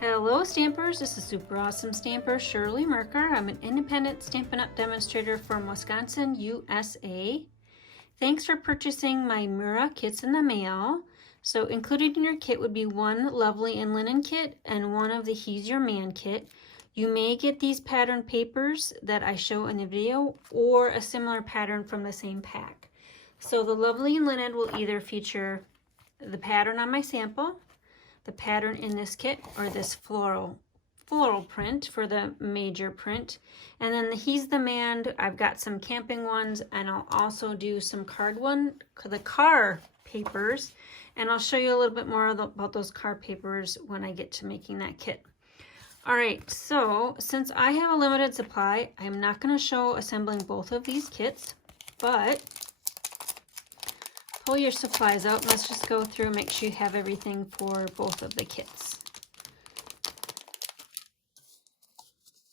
Hello Stampers, this is super awesome stamper Shirley Merker. I'm an independent Stampin' Up! Demonstrator from Wisconsin, USA. Thanks for purchasing my Miura Kits in the mail. So included in your kit would be one Lovely in Linen kit and one of the He's Your Man kit. You may get these pattern papers that I show in the video or a similar pattern from the same pack. So the Lovely in Linen will either feature the pattern on my sample, the pattern in this kit, or this floral print for the major print. And then the He's the Man, I've got some camping ones, and I'll also do some the car papers, and I'll show you a little bit more about those car papers when I get to making that kit. All right, so since I have a limited supply, I'm not going to show assembling both of these kits, but pull your supplies out. Let's just go through and make sure you have everything for both of the kits.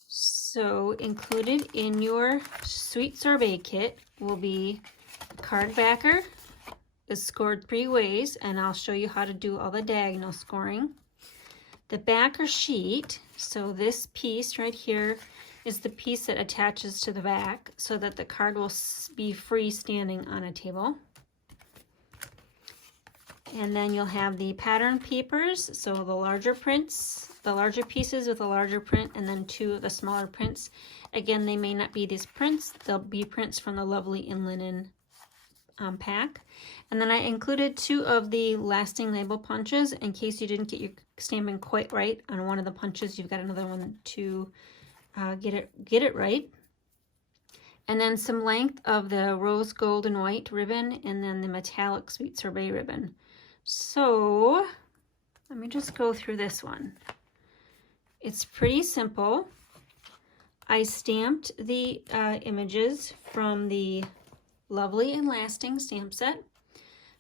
So included in your Sweet Sorbet kit will be a card backer. It's scored 3 ways, and I'll show you how to do all the diagonal scoring. The backer sheet, so this piece right here is the piece that attaches to the back so that the card will be freestanding on a table. And then you'll have the pattern papers, so the larger prints, the larger pieces with a larger print, and then 2 of the smaller prints. Again, they may not be these prints, they'll be prints from the Lovely in Linen pack. And then I included 2 of the lasting label punches in case you didn't get your stamping quite right on one of the punches. You've got another one to get it right. And then some length of the rose gold and white ribbon, and then the metallic Sweet Sorbet ribbon. So let me just go through this one. It's pretty simple. I stamped the images from the Lovely and Lasting stamp set.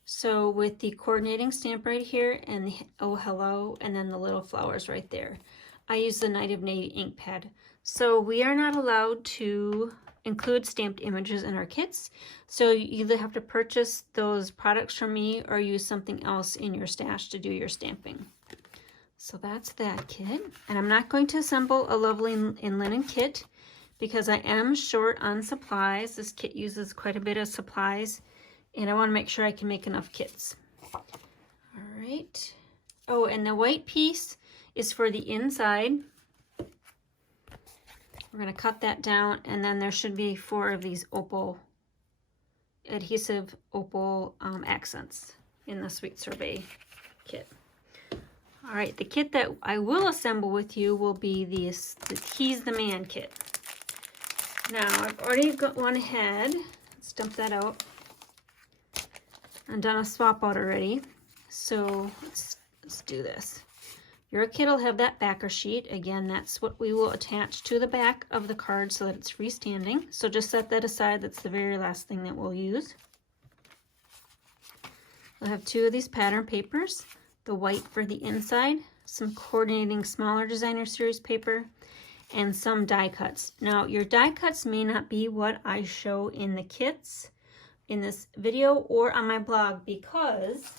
So with the coordinating stamp right here and the Oh Hello, and then the little flowers right there. I use the Night of Navy ink pad. So we are not allowed to include stamped images in our kits, so you either have to purchase those products from me or use something else in your stash to do your stamping. So that's that kit, and I'm not going to assemble a Lovely in Linen kit because I am short on supplies. This kit uses quite a bit of supplies, and I want to make sure I can make enough kits. All right. Oh, and the white piece is for the inside. We're going to cut that down, and then there should be 4 of these adhesive opal accents in the Sweet Sorbet kit. All right, the kit that I will assemble with you will be the He's the Man kit. Now, I've already gone ahead, let's dump that out. I've done a swap out already, so let's do this. Your kit will have that backer sheet. Again, that's what we will attach to the back of the card so that it's freestanding. So just set that aside. That's the very last thing that we'll use. We'll have 2 of these pattern papers, the white for the inside, some coordinating smaller designer series paper, and some die cuts. Now, your die cuts may not be what I show in the kits in this video or on my blog, because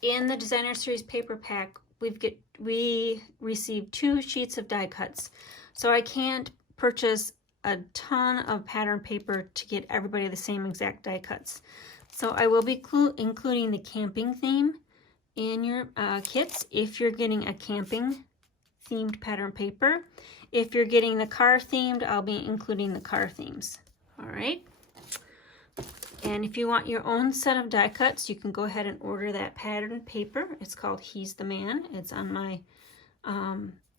in the designer series paper pack, we received 2 sheets of die cuts. So I can't purchase a ton of pattern paper to get everybody the same exact die cuts. So I will be including the camping theme in your kits if you're getting a camping themed pattern paper. If you're getting the car themed, I'll be including the car themes. All right. And if you want your own set of die cuts, you can go ahead and order that pattern paper. It's called He's the Man. It's on my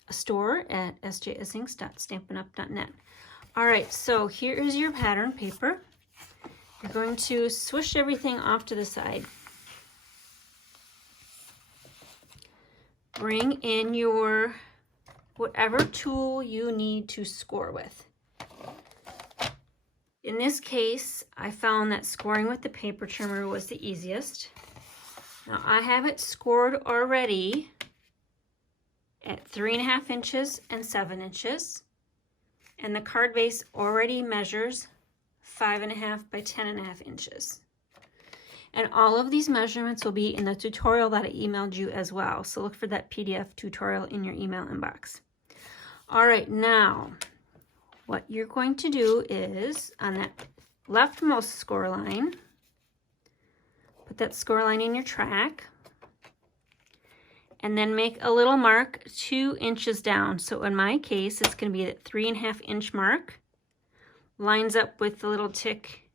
store at sjsinks.stampinup.net. All right, so here is your pattern paper. You're going to swish everything off to the side. Bring in your whatever tool you need to score with. In this case, I found that scoring with the paper trimmer was the easiest. Now I have it scored already at 3.5 inches and 7 inches. And the card base already measures 5.5 by 10.5 inches. And all of these measurements will be in the tutorial that I emailed you as well. So look for that PDF tutorial in your email inbox. All right, now what you're going to do is on that leftmost score line, put that score line in your track, and then make a little mark 2 inches down. So in my case, it's going to be that 3.5 inch mark, lines up with the little tick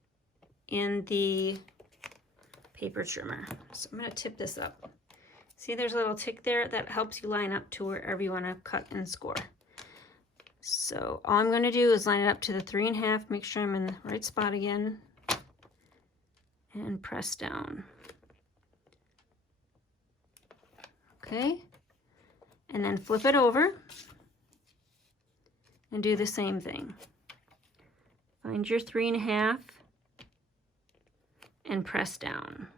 in the paper trimmer. So I'm going to tip this up. See, there's a little tick there that helps you line up to wherever you want to cut and score. So all I'm going to do is line it up to the 3.5, make sure I'm in the right spot again, and press down. Okay, and then flip it over and do the same thing. Find your 3.5 and press down.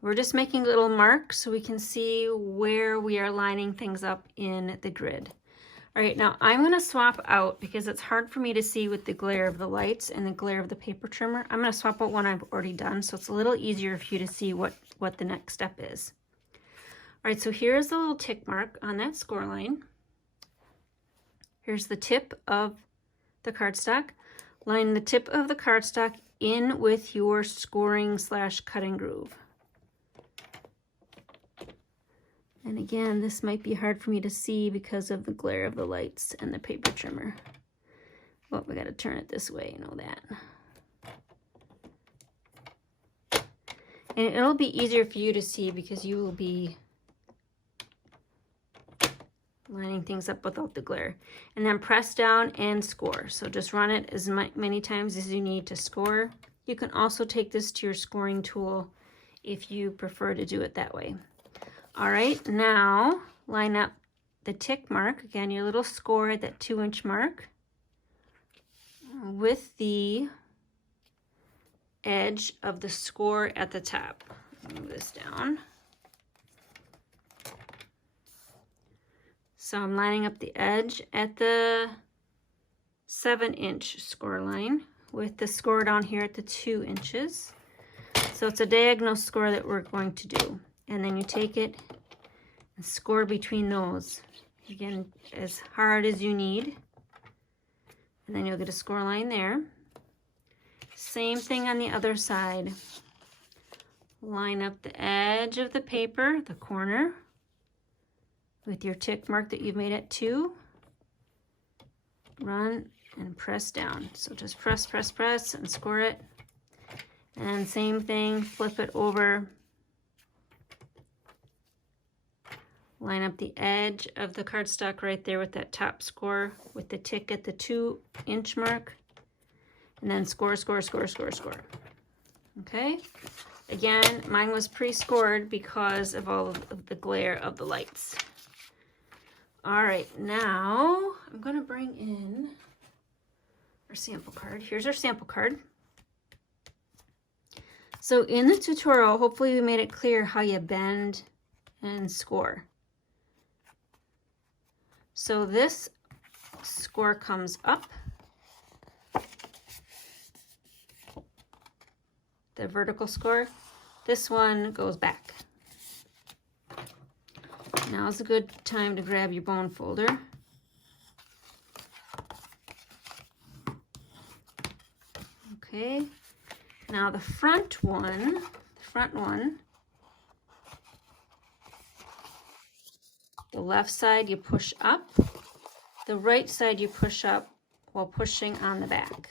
We're just making little marks so we can see where we are lining things up in the grid. All right, now I'm going to swap out because it's hard for me to see with the glare of the lights and the glare of the paper trimmer. I'm going to swap out one I've already done so it's a little easier for you to see what the next step is. All right, so here's the little tick mark on that score line. Here's the tip of the cardstock. Line the tip of the cardstock in with your scoring / cutting groove. And again, this might be hard for me to see because of the glare of the lights and the paper trimmer. Well, we got to turn it this way, you know that. And it'll be easier for you to see because you will be lining things up without the glare. And then press down and score. So just run it as many times as you need to score. You can also take this to your scoring tool if you prefer to do it that way. All right, now line up the tick mark, again, your little score at that 2 inch mark with the edge of the score at the top. Move this down. So I'm lining up the edge at the 7 inch score line with the score down here at the 2 inches. So it's a diagonal score that we're going to do. And then you take it and score between those. Again, as hard as you need. And then you'll get a score line there. Same thing on the other side. Line up the edge of the paper, the corner, with your tick mark that you've made at 2. Run and press down. So just press, press, press, and score it. And same thing, flip it over. Line up the edge of the cardstock right there with that top score with the tick at the 2 inch mark. And then score, score, score, score, score. Okay? Again, mine was pre-scored because of all of the glare of the lights. All right, now I'm going to bring in our sample card. Here's our sample card. So in the tutorial, hopefully we made it clear how you bend and score. So this score comes up. The vertical score. This one goes back. Now is a good time to grab your bone folder. Okay. Now the front one, the left side you push up, the right side you push up while pushing on the back.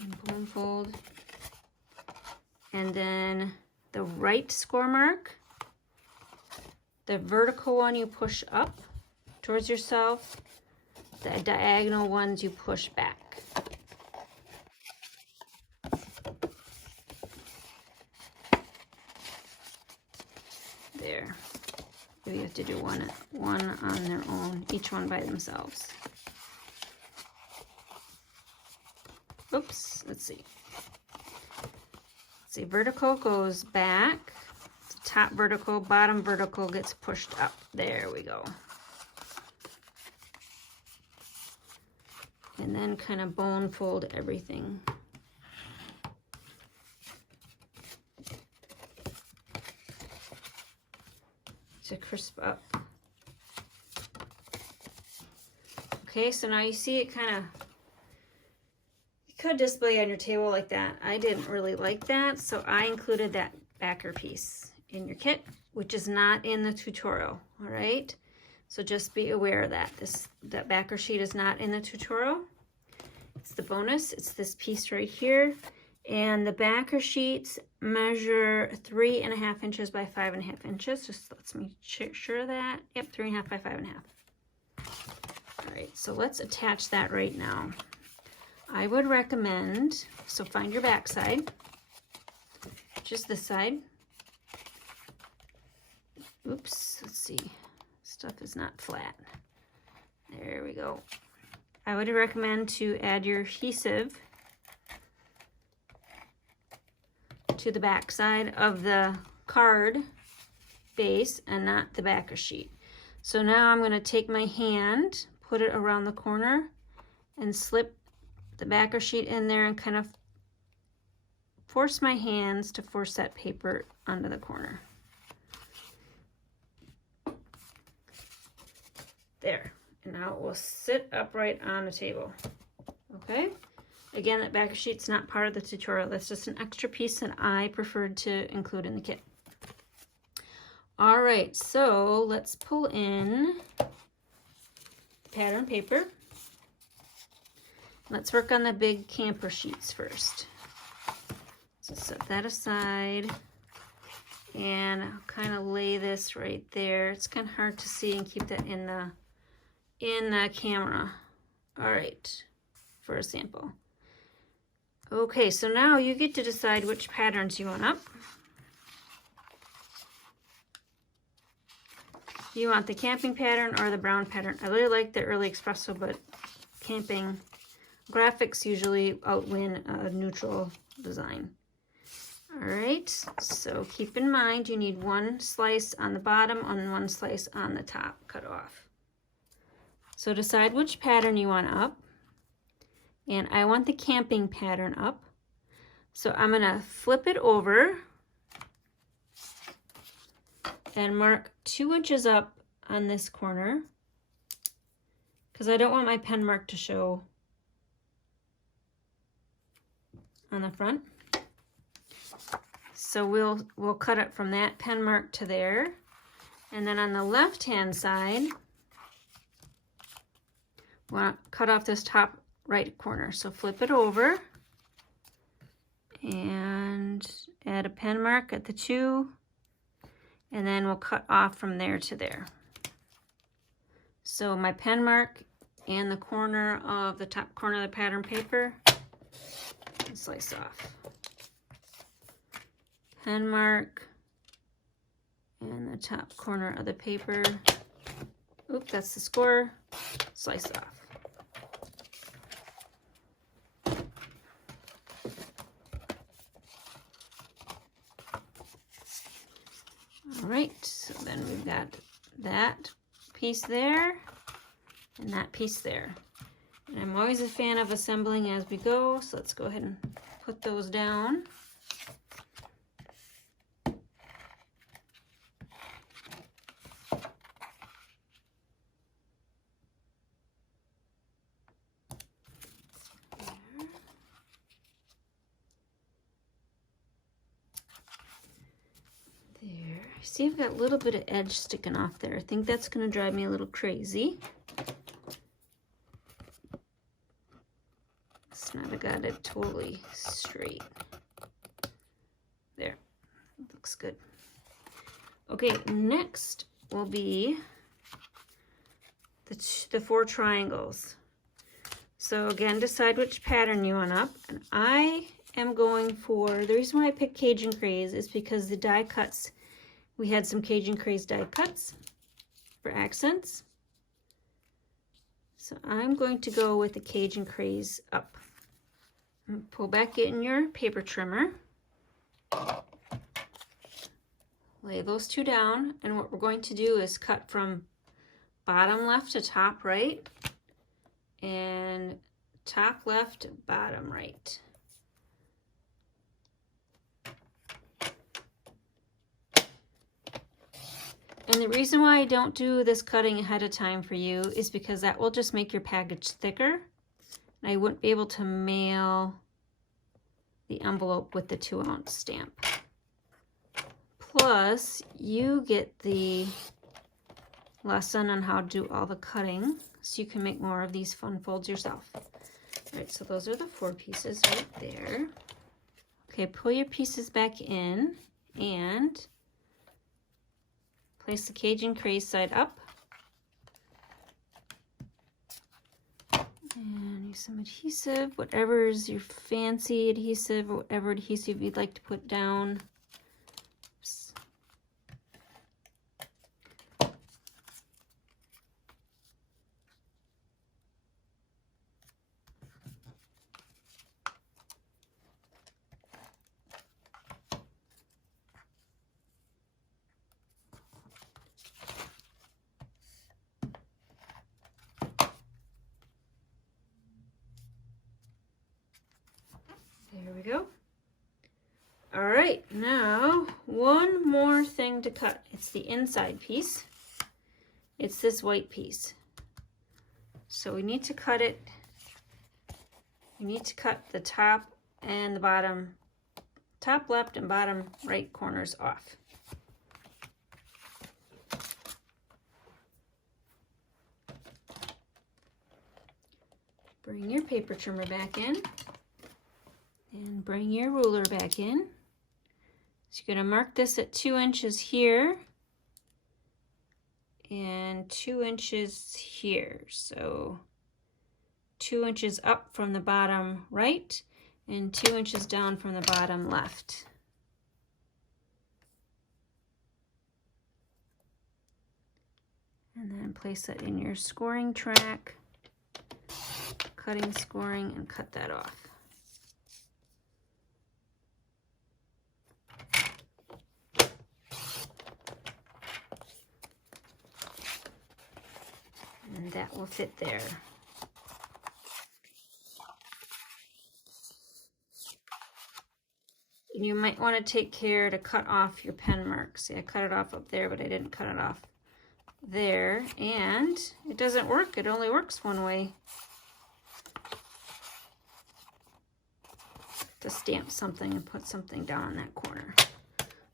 And bone fold. And then the right score mark, the vertical one you push up towards yourself, the diagonal ones you push back. There. Maybe you have to do one on their own, each one by themselves. Oops, let's see. See, vertical goes back, top vertical, bottom vertical gets pushed up. There we go. and then kind of bone fold everything. To crisp up. Okay, so now you see it kind of, you could display on your table like that. I didn't really like that, so I included that backer piece in your kit, which is not in the tutorial, all right? So just be aware of that. That backer sheet is not in the tutorial. It's the bonus. It's this piece right here. And the backer sheets measure 3.5 inches by 5.5 inches. Just lets me sure that. Yep, 3.5 by 5.5. All right, so let's attach that right now. I would recommend, so find your back side, just this side. Oops, let's see. Stuff is not flat. There we go. I would recommend to add your adhesive to the back side of the card base and not the backer sheet. So now I'm going to take my hand, put it around the corner, and slip the backer sheet in there and kind of force my hands to force that paper onto the corner. There. And now it will sit upright on the table. Okay? Again, that backer sheet's not part of the tutorial. That's just an extra piece that I preferred to include in the kit. All right, so let's pull in pattern paper. Let's work on the big camper sheets first. So set that aside and I'll kind of lay this right there. It's kind of hard to see and keep that in the camera. All right, for a sample. Okay, so now you get to decide which patterns you want up. You want the camping pattern or the brown pattern. I really like the early espresso, but camping graphics usually outwin a neutral design. All right, so keep in mind you need one slice on the bottom and one slice on the top cut off. So decide which pattern you want up. And I want the camping pattern up. So I'm going to flip it over and mark 2 inches up on this corner because I don't want my pen mark to show on the front. So we'll cut it from that pen mark to there. And then on the left hand side, we'll cut off this top right corner. So flip it over and add a pen mark at the 2, and then we'll cut off from there to there. So my pen mark and the corner of the top corner of the pattern paper, slice off. Pen mark and the top corner of the paper. Oop, that's the score. Slice off. All right, so then we've got that piece there and that piece there. And I'm always a fan of assembling as we go, so let's go ahead and put those down. See, I've got a little bit of edge sticking off there. I think that's going to drive me a little crazy. It's not, I got it totally straight. There, looks good. Okay, next will be the 4 triangles. So again, decide which pattern you want up. And I am going for, the reason why I picked Cajun Craze is because the die cuts, we had some Cajun Craze die cuts for accents. So I'm going to go with the Cajun Craze up. Pull back in your paper trimmer. Lay those 2 down, and what we're going to do is cut from bottom left to top right and top left, bottom right. And the reason why I don't do this cutting ahead of time for you is because that will just make your package thicker. And I wouldn't be able to mail the envelope with the 2-ounce stamp. Plus, you get the lesson on how to do all the cutting, so you can make more of these fun folds yourself. All right, so those are the 4 pieces right there. Okay, pull your pieces back in and place the Cajun Craze side up. And use some adhesive, whatever is your fancy adhesive or whatever adhesive you'd like to put down. Oops. There we go. All right, now one more thing to cut. It's the inside piece. It's this white piece. So we need to cut it. We need to cut the top and the bottom, top left and bottom right corners off. Bring your paper trimmer back in. And bring your ruler back in. So you're going to mark this at 2 inches here and 2 inches here. So 2 inches up from the bottom right and 2 inches down from the bottom left. And then place that in your scoring track, cutting, scoring, and cut that off. And that will fit there. And you might want to take care to cut off your pen mark. See, I cut it off up there, but I didn't cut it off there. And it doesn't work. It only works one way. To stamp something and put something down in that corner.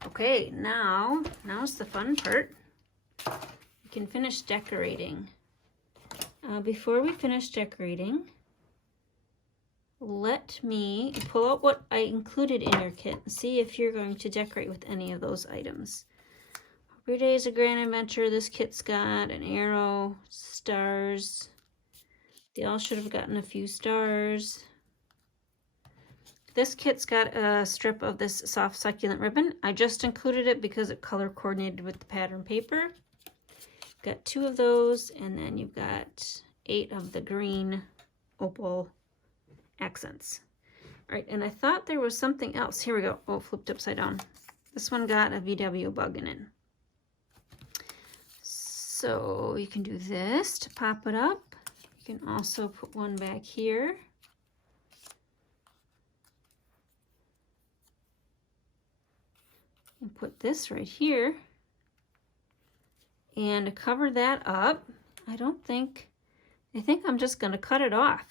Okay, now's the fun part. You can finish decorating. Before we finish decorating, let me pull out what I included in your kit and see if you're going to decorate with any of those items. Every Day is a Grand Adventure. This kit's got an arrow, stars. They all should have gotten a few stars. This kit's got a strip of this soft succulent ribbon. I just included it because it color coordinated with the pattern paper. Got 2 of those, and then you've got 8 of the green opal accents. All right, and I thought there was something else. Here we go. Oh, flipped upside down. This one got a VW bug in it. So you can do this to pop it up. You can also put one back here. And put this right here. And to cover that up, I think I'm just going to cut it off.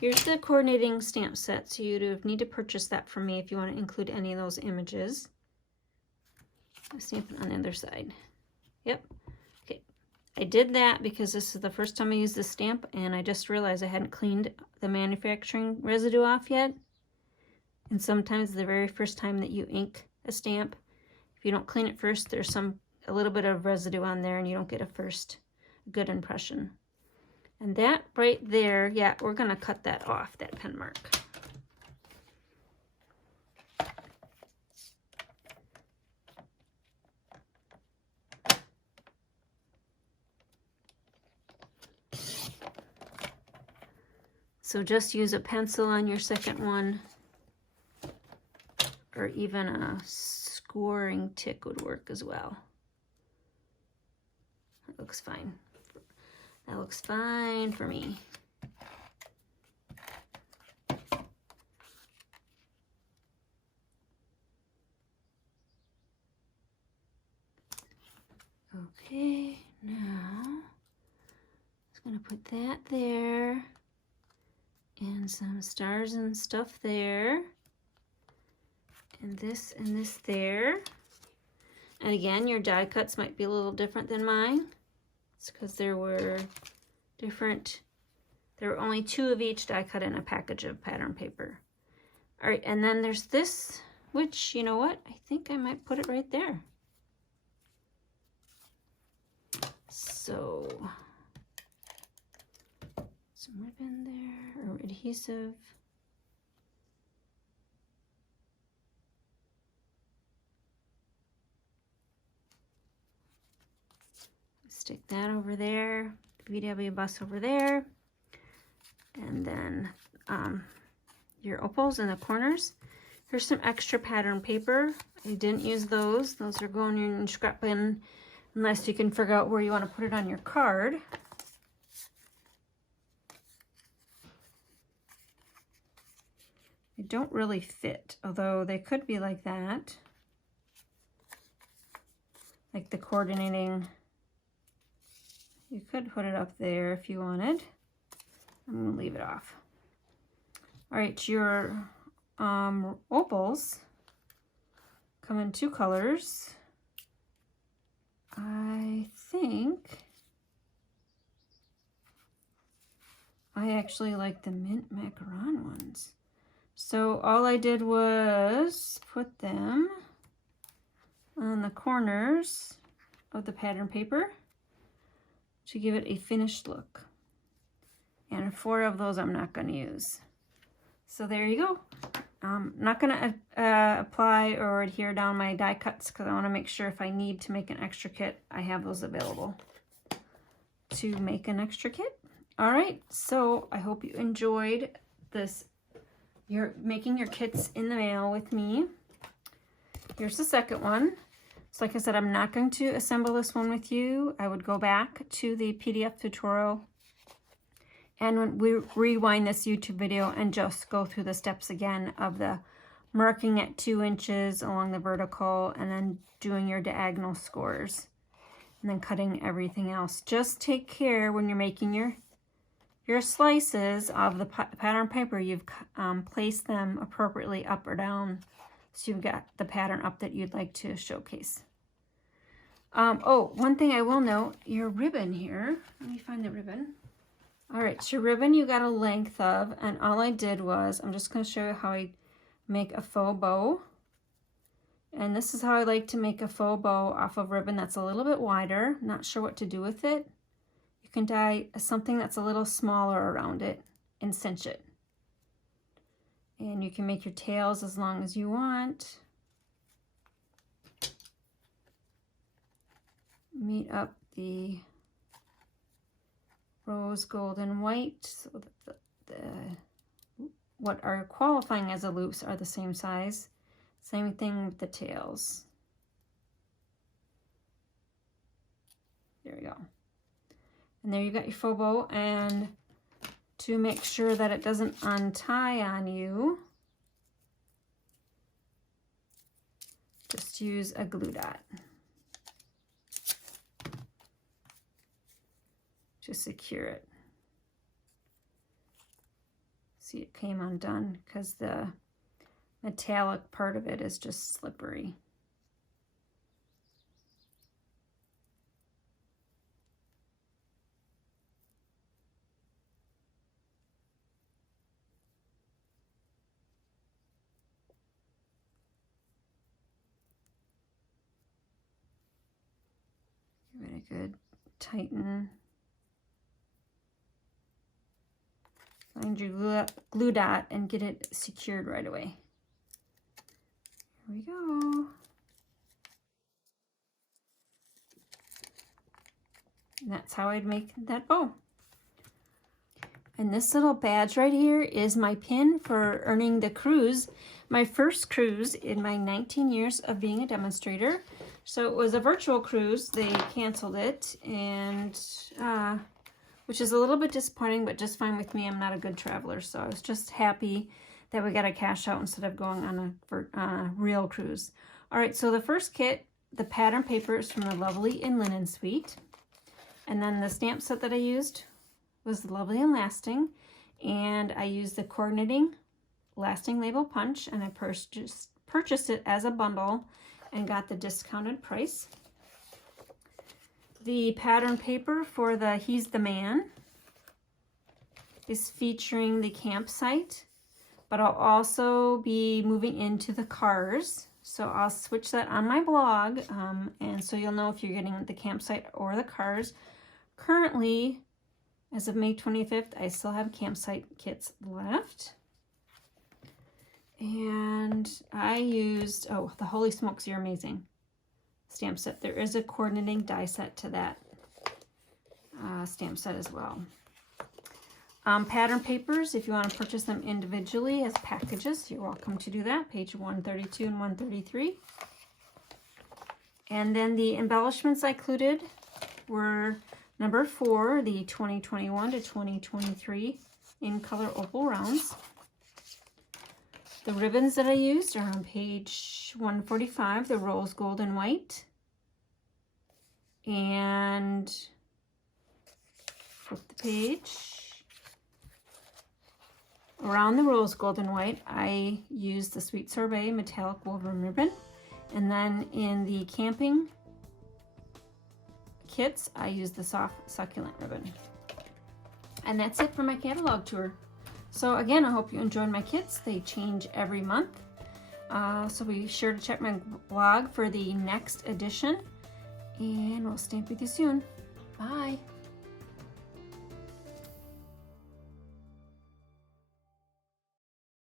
Here's the coordinating stamp set, so you'd need to purchase that from me if you want to include any of those images. I'm stamping on the other side. Yep. Okay. I did that because this is the first time I used this stamp, and I just realized I hadn't cleaned the manufacturing residue off yet. And sometimes the very first time that you ink a stamp, if you don't clean it first, there's a little bit of residue on there and you don't get a first good impression. And that right there, yeah, we're gonna cut that off, that pen mark. So just use a pencil on your second one, or even a scoring tick would work as well. That looks fine. That looks fine for me. Okay, now I'm just gonna put that there and some stars and stuff there, and this there. And again, your die cuts might be a little different than mine. It's because there were only 2 of each die cut in a package of pattern paper. All right, and then there's this, which, you know what? I think I might put it right there. So, some ribbon there, or adhesive. Stick that over there, VW bus over there, and then your opals in the corners. Here's some extra pattern paper. I didn't use those. Those are going in your scrap bin unless you can figure out where you want to put it on your card. They don't really fit, although they could be like that. Like the coordinating. You could put it up there if you wanted. I'm going to leave it off. All right, your opals come in 2 colors. I think I actually like the mint macaron ones. So all I did was put them on the corners of the pattern paper to give it a finished look. And 4 of those I'm not going to use. So there you go. I'm not going to apply or adhere down my die cuts because I want to make sure if I need to make an extra kit, I have those available to make an extra kit. All right, so I hope you enjoyed this. You're making your kits in the mail with me. Here's the second one. So like I said, I'm not going to assemble this one with you. I would go back to the PDF tutorial and when we rewind this YouTube video and just go through the steps again of the marking at 2 inches along the vertical and then doing your diagonal scores and then cutting everything else. Just take care when you're making your slices of the pattern paper, you've placed them appropriately up or down. So you've got the pattern up that you'd like to showcase. Oh, one thing I will note, your ribbon here. Let me find the ribbon. All right, so your ribbon you got a length of, and all I did was, I'm just going to show you how I make a faux bow. And this is how I like to make a faux bow off of ribbon that's a little bit wider. Not sure what to do with it. You can dye something that's a little smaller around it and cinch it. And you can make your tails as long as you want. Meet up the rose, gold, and white so that what are qualifying as a loops are the same size. Same thing with the tails. There we go. And there you got your faux bow, and to make sure that it doesn't untie on you, just use a glue dot to secure it. See, it came undone because the metallic part of it is just slippery. Give it a good tighten. Find your glue dot and get it secured right away. Here we go. And that's how I'd make that bow. And this little badge right here is my pin for earning the cruise. My first cruise in my 19 years of being a demonstrator. So it was a virtual cruise. They canceled it, and which is a little bit disappointing, but just fine with me. I'm not a good traveler, so I was just happy that we got a cash out instead of going on a real cruise. All right, so the first kit, the pattern paper is from the Lovely and Linen Suite. And then the stamp set that I used was Lovely and Lasting. And I used the coordinating lasting label punch, and I purchased it as a bundle and got the discounted price. The pattern paper for the He's the Man is featuring the campsite, but I'll also be moving into the cars. So I'll switch that on my blog, and so you'll know if you're getting the campsite or the cars. Currently, as of May 25th, I still have campsite kits left. And I used, oh, the Holy Smokes, You're Amazing stamp set. There is a coordinating die set to that stamp set as well. Pattern papers, if you want to purchase them individually as packages, you're welcome to do that. Page 132 and 133. And then the embellishments I included were number 4, the 2021 to 2023 in color opal rounds. The ribbons that I used are on page 145, the rose, gold, and white. And flip the page. Around the rose, gold, and white, I used the Sweet Sorbet metallic woven ribbon. And then in the camping kits, I used the soft succulent ribbon. And that's it for my catalog tour. So again, I hope you enjoyed my kits. They change every month. So be sure to check my blog for the next edition. And we'll stamp with you soon. Bye.